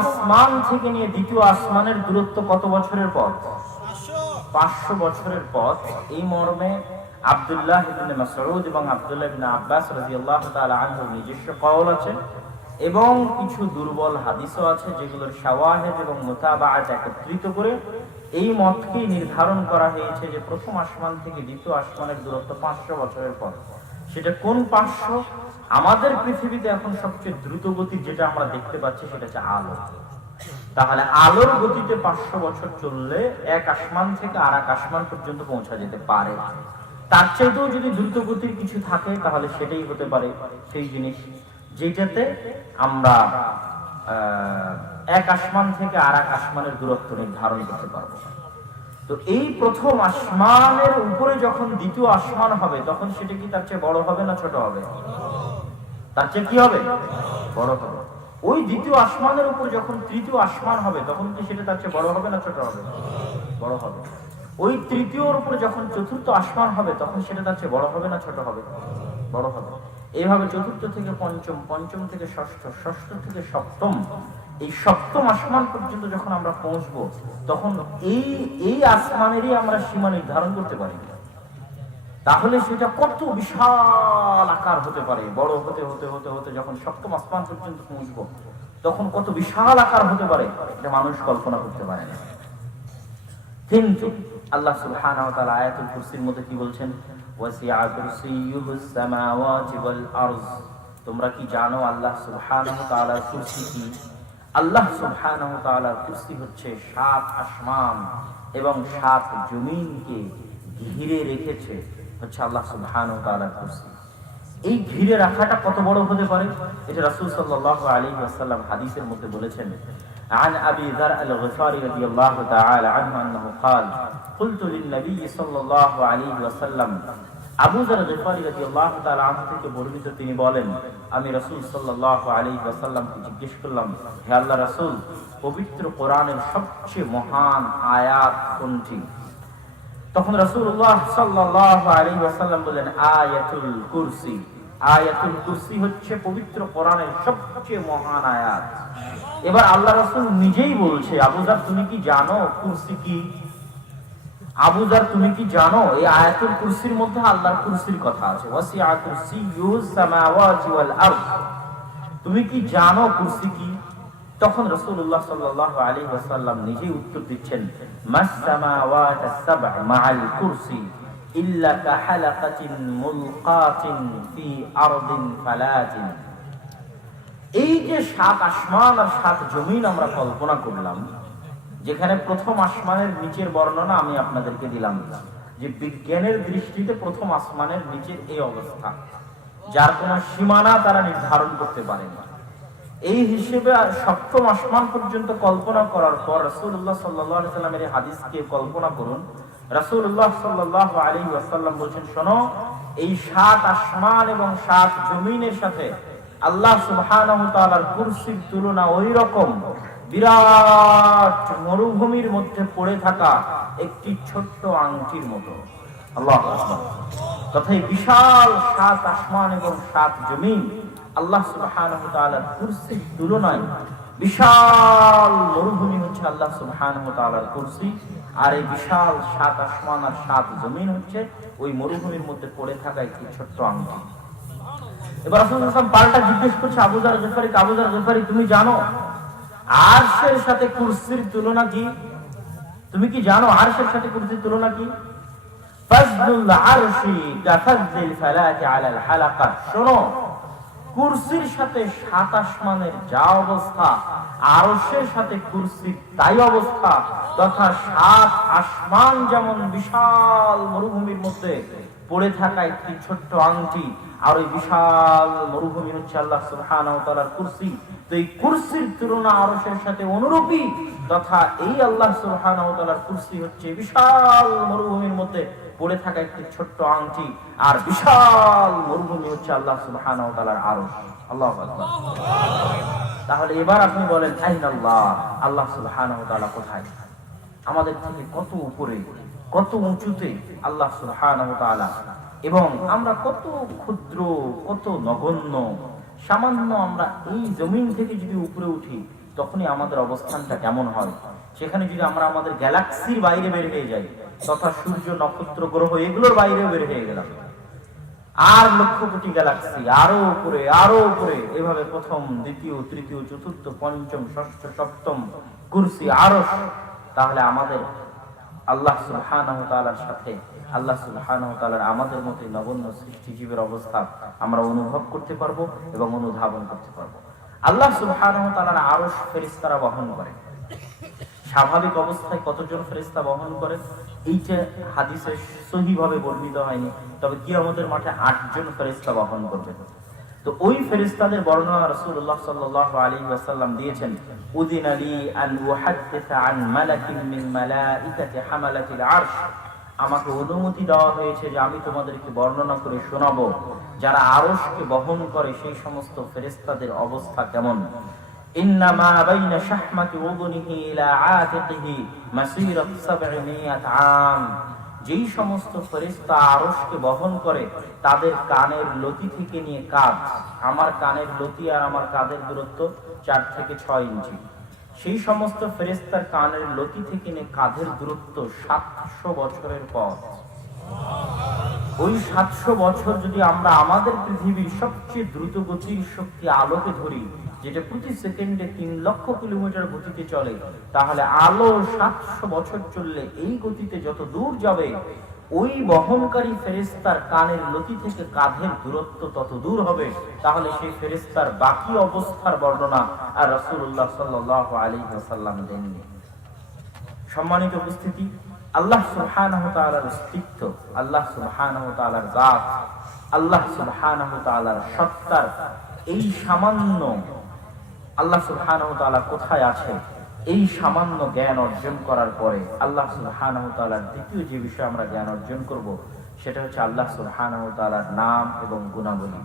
আসমান থেকে নিয়ে দ্বিতীয় আসমানের দূরত্ব কত বছরের পথ? 500 বছরের পথ। এই মর্মে আব্দুল্লাহ ইবনে মাসউদ এবং আব্দুল্লাহ ইবনে আব্বাস রাদিয়াল্লাহু তাআলা আনহুর নিজস্ব কওল আছে এবং কিছু দুর্বল হাদিসও আছে, যেগুলোর শাওয়াহিদ এবং মুতাবাআত একত্রিত করে এই মতকে নির্ধারণ করা হয়েছে যে প্রথম আসমান থেকে দ্বিতীয় আসমানের দূরত্ব 500 বছরের পথ। সেটা কোন 500? আমাদের পৃথিবীতে এখন সবচেয়ে দ্রুত গতি যেটা আমরা দেখতে পাচ্ছি সেটা হচ্ছে আলো। তাহলে আলোর গতিতে 500 বছর চললে এক আসমান থেকে আর এক আসমান পর্যন্ত পৌঁছা যেতে পারে। তার চাইতেও যদি দ্রুত গতির কিছু থাকে তাহলে সেটাই হতে পারে সেই জিনিস যেটাতে আমরা এক আসমান থেকে আর এক আসমানের দূরত্ব নির্ধারণ করতে পারবো। তো এই প্রথম আসমানের উপরে যখন দ্বিতীয় আসমান হবে তখন সেটা কি তার চেয়ে বড় হবে না ছোট হবে? তার চেয়ে কি হবে? বড় হবে। ওই দ্বিতীয় আসমানের উপর যখন তৃতীয় আসমান হবে তখন কি সেটা তার চেয়ে বড় হবে না ছোট হবে? বড় হবে। ওই তৃতীয়র উপর যখন চতুর্থ আসমান হবে তখন সেটা তার চেয়ে বড় হবে না ছোট হবে? বড় হবে। এইভাবে চতুর্থ থেকে পঞ্চম, পঞ্চম থেকে ষষ্ঠ, ষষ্ঠ থেকে সপ্তম, এই সপ্তম আসমান পর্যন্ত যখন আমরা পৌঁছবো তখন এই আসমানেরই আমরা সীমা নির্ধারণ করতে পারি। তাহলে সেটা কত বিশাল আকার হতে পারে। বড় হতে হতে হতে হতে যখন সপ্তম আসমান পর্যন্ত পৌঁছবো তখন কত বিশাল আকার হতে পারে এটা মানুষ কল্পনা করতে পারে না। কিন্তু আল্লাহ সুবহানাহু ওয়া তাআলা আয়াতুল কুরসির মধ্যে কি বলছেন? ওয়াসিআ কুরসিয়্যুহুস সামাওয়াতি ওয়াল আরজ। তোমরা কি জানো আল্লাহ সুবহানাহু ওয়া তাআলার কুরসি কি? আল্লাহ সুবহানাহু ওয়া তাআলার কুরসি হচ্ছে 7 আসমান এবং 7 জমিনকে ঘিরে রেখেছে হচ্ছে আল্লাহ সুবহানাহু ওয়া তাআলার কুরসি। এই ঘিরে রাখাটা কত বড় হতে পারে এটা রাসূল সাল্লাল্লাহু আলাইহি ওয়াসাল্লাম হাদিসের মধ্যে বলেছেন। عن أبي ذر الغفاري رضي الله تعالى عنه أنه قال قلت للنبي صلى الله عليه وسلم আবু যর গফারি রাদিয়াল্লাহু তাআলা আনহু থেকে বর্ণিত তিনি বলেন আমি রাসূল সাল্লাল্লাহু আলাইহি ওয়াসাল্লামকে জিজ্ঞেস করলাম, হে আল্লাহর রাসূল, পবিত্র কোরআনের সবচেয়ে মহান আয়াত কোনটি? তখন রাসূলুল্লাহ সাল্লাল্লাহু আলাইহি ওয়াসাল্লাম বলেন আয়াতুল কুরসি। আয়াতুল কুরসি হচ্ছে পবিত্র কোরআনের সবচেয়ে মহান আয়াত। এবার আল্লাহ রাসূল নিজেই বলছে, আবু যর তুমি কি জানো কুরসি কি? আবু যর তুমি কি জানো এই আয়াতুল কুরসির মধ্যে আল্লাহর কুরসির কথা আছে। ওয়াসিআ কুরসিয়্যুস সামাওয়াতি ওয়াল আরদ। তুমি কি জানো কুরসি কি? তখন রাসূলুল্লাহ সাল্লাল্লাহু আলাইহি ওয়াসাল্লাম নিজেই উত্তর দিচ্ছেন, মাস সামাওয়াতু সাব'উ মা'আল কুরসি ইল্লা কাহালাকাতিন মুলকাতিন ফি আরদিন ফালাতিন। এই যে 7 আসমান আর 7 জমিন আমরা কল্পনা করলাম, যেখানে প্রথম আসমানের নিচের বর্ণনা আমি আপনাদেরকে দিলাম যে বিজ্ঞানের দৃষ্টিতে প্রথম আসমানের নিচের এই অবস্থা, যার কোনো সীমানা তারা নির্ধারণ করতে পারে না। এই হিসেবে সপ্তম আসমান পর্যন্ত কল্পনা করার পর রাসূলুল্লাহ সাল্লাল্লাহু আলাইহি ওয়াসাল্লামের হাদিসকে কল্পনা করুন। রাসূলুল্লাহ সাল্লাল্লাহু আলাইহি ওয়াসাল্লাম বলেন, শোনো, এই 7 আসমান এবং 7 জমিনের সাথে আল্লাহ সুবহানাহু ওয়া তাআলার কুরসির তুলনা ওই রকম বিরাট মরুভূমির মধ্যে পড়ে থাকা একটি ছোট্ট আংটির মতো। আল্লাহু আকবার। তথাই বিশাল 7 আসমান এবং 7 জমিন আল্লাহ সুবহানাহু ওয়া তাআলার কুরসির তুলনায় বিশাল মরুভূমি হচ্ছে আল্লাহ সুবহানাহু ওয়া তাআলার কুরসি। আর এই বিশাল 7 আসমান আর 7 জমিন হচ্ছে ওই মরুভূমির মধ্যে পড়ে থাকা একটি ছোট্ট আংটি। এবার রাসূলুল্লাহ সাল্লাল্লাহু আলাইহি ওয়াসাল্লাম পাল্টা জিজ্ঞেস করছে আবু যর গফারি, আবু যর গফারি তুমি জানো আরশের সাথে কুরসির তুলনা কি? তুমি কি জানো আরশের সাথে কুরসির তুলনা কি? ফাজলুল আরশি কাফাজিল ফালাতি আলাল হালাকা। শোনো, কুরসির সাথে 7 আসমানের যা অবস্থা, আরশের সাথে কুরসির তাই অবস্থা। তথা 7 আসমান যেমন বিশাল মরুভূমির মধ্যে পড়ে থাকা একটি ছোট্ট আংটি, আর ওই বিশাল মরুভূমি হচ্ছে আল্লাহ সুবহানাহু ওয়া তাআলার কুরসি। তো এই কুরসির তুলনা আরশের সাথে অনুরূপী, তথা এই আল্লাহ সুবহানাহু ওয়া তাআলার কুরসি হচ্ছে বিশাল মরুভূমির মধ্যে পড়ে থাকা একটি ছোট্ট আংটি, আর বিশাল মরুভূমি হচ্ছে আল্লাহ সুবহানাহু ওয়া তাআলার আরশ। আল্লাহু আকবার। তাহলে এবার আপনি বলেন আইনাল্লাহ, আল্লাহ সুবহানাহু ওয়া তাআলা কোথায়? আমাদের থেকে কত উপরে, কত উঁচুতে আল্লাহ সুবহানাহু ওয়া তাআলা, এবং আমরা কত ক্ষুদ্র, কত নগণ্য, সামান্য। আমরা এই জমিন থেকে যদি উপরে উঠি তখনই আমাদের অবস্থানটা কেমন হয়। সেখানে যদি আমরা আমাদের গ্যালাক্সির বাইরে বের হয়ে যাই, তথা সূর্য, নক্ষত্র, গ্রহ এগুলোর বাইরেও বের হয়ে গেলাম, আর লক্ষ কোটি গ্যালাক্সি, আরো উপরে আরো উপরে, এভাবে প্রথম, দ্বিতীয়, তৃতীয়, চতুর্থ, পঞ্চম, ষষ্ঠ, সপ্তম, কুরসি, আরশ, তাহলে আমাদের আল্লাহ সুবহানাহু ওয়া তাআলার সাথে আল্লাহ সুবহানাহু ওয়া তাআলার আমাদের মতো নগণ্য সৃষ্টিজীবের অবস্থা আমরা অনুভব করতে পারবো এবং অনুধাবন করতে পারবো। আল্লাহ সুবহানাহু ওয়া তাআলার আরশ ফেরেশতারা বহন করে। স্বাভাবিক অবস্থায় কতজন ফেরেশতা বহন করে এইটা হাদিসে সহিভাবে বর্ণিত হয়নি, তবে কিয়ামতের মাঠে 8 জন ফেরেশতা বহন করবে। তো ওই ফেরেশতাদের বর্ণনা রাসূলুল্লাহ সাল্লাল্লাহু আলাইহি ওয়াসাল্লাম দিয়েছেন, উযিনা লি আন উহাদ্দিসা আন মালাকিন মিন মালাইকাতি হামালাতিল আরশ, আমাকে অনুমতি দেওয়া হয়েছে যে আমি তোমাদেরকে বর্ণনা করে শোনাবো যারা আরশকে বহন করে সেই সমস্ত ফেরেশতাদের অবস্থা কেমন। ইন্নামা বাইনা শাহমাতি উযুনিহি ইলা আতিকিহি মাসীরাত 700 আম, যেই সমস্ত ফেরেশতা আরশকে বহন করে তাদের কানের লতি থেকে নিয়ে কাঁধ, আমার কানের লতি আর আমার কাঁধের দূরত্ব 4 থেকে 6 ইঞ্চি, সেই সমস্ত ফেরেশতার কানের লতি থেকে নিয়ে কাঁধের দূরত্ব 700 বছরের পথ। ওই 700 বছর যদি আমরা আমাদের পৃথিবীর সবচেয়ে দ্রুত গতির শক্তি আলোকে ধরি, যেটা প্রতি সেকেন্ডে 3 লক্ষ কিলোমিটার গতিতে চলে, তাহলে আলো 700 বছর চললে এই গতিতে যত দূর যাবে, ওই বহনকারী ফেরেশতার কানের লতি থেকে কাঁধের দূরত্ব তত দূর হবে। তাহলে সেই ফেরেশতার বাকি অবস্থার বর্ণনা আর রাসূলুল্লাহ সাল্লাল্লাহু আলাইহি ওয়াসাল্লাম দেননি। সম্মানিত উপস্থিতি, আল্লাহ সুবহানাহু ওয়া তাআলার অস্তিত্ব, আল্লাহ সুবহানাহু ওয়া তাআলার জাত, আল্লাহ সুবহানাহু ওয়া তাআলার সত্তার এই সামান্য, আল্লাহ সুবহানাহু ওয়া তাআলা কোথায় আছে, এই সামান্য জ্ঞান অর্জন করার পরে আল্লাহ সুবহানাহু ওয়া তাআলার দ্বিতীয় যে বিষয় আমরা জ্ঞান অর্জন করব, সেটা হচ্ছে আল্লাহ সুবহানাহু ওয়া তাআলার নাম এবং গুণাবলী।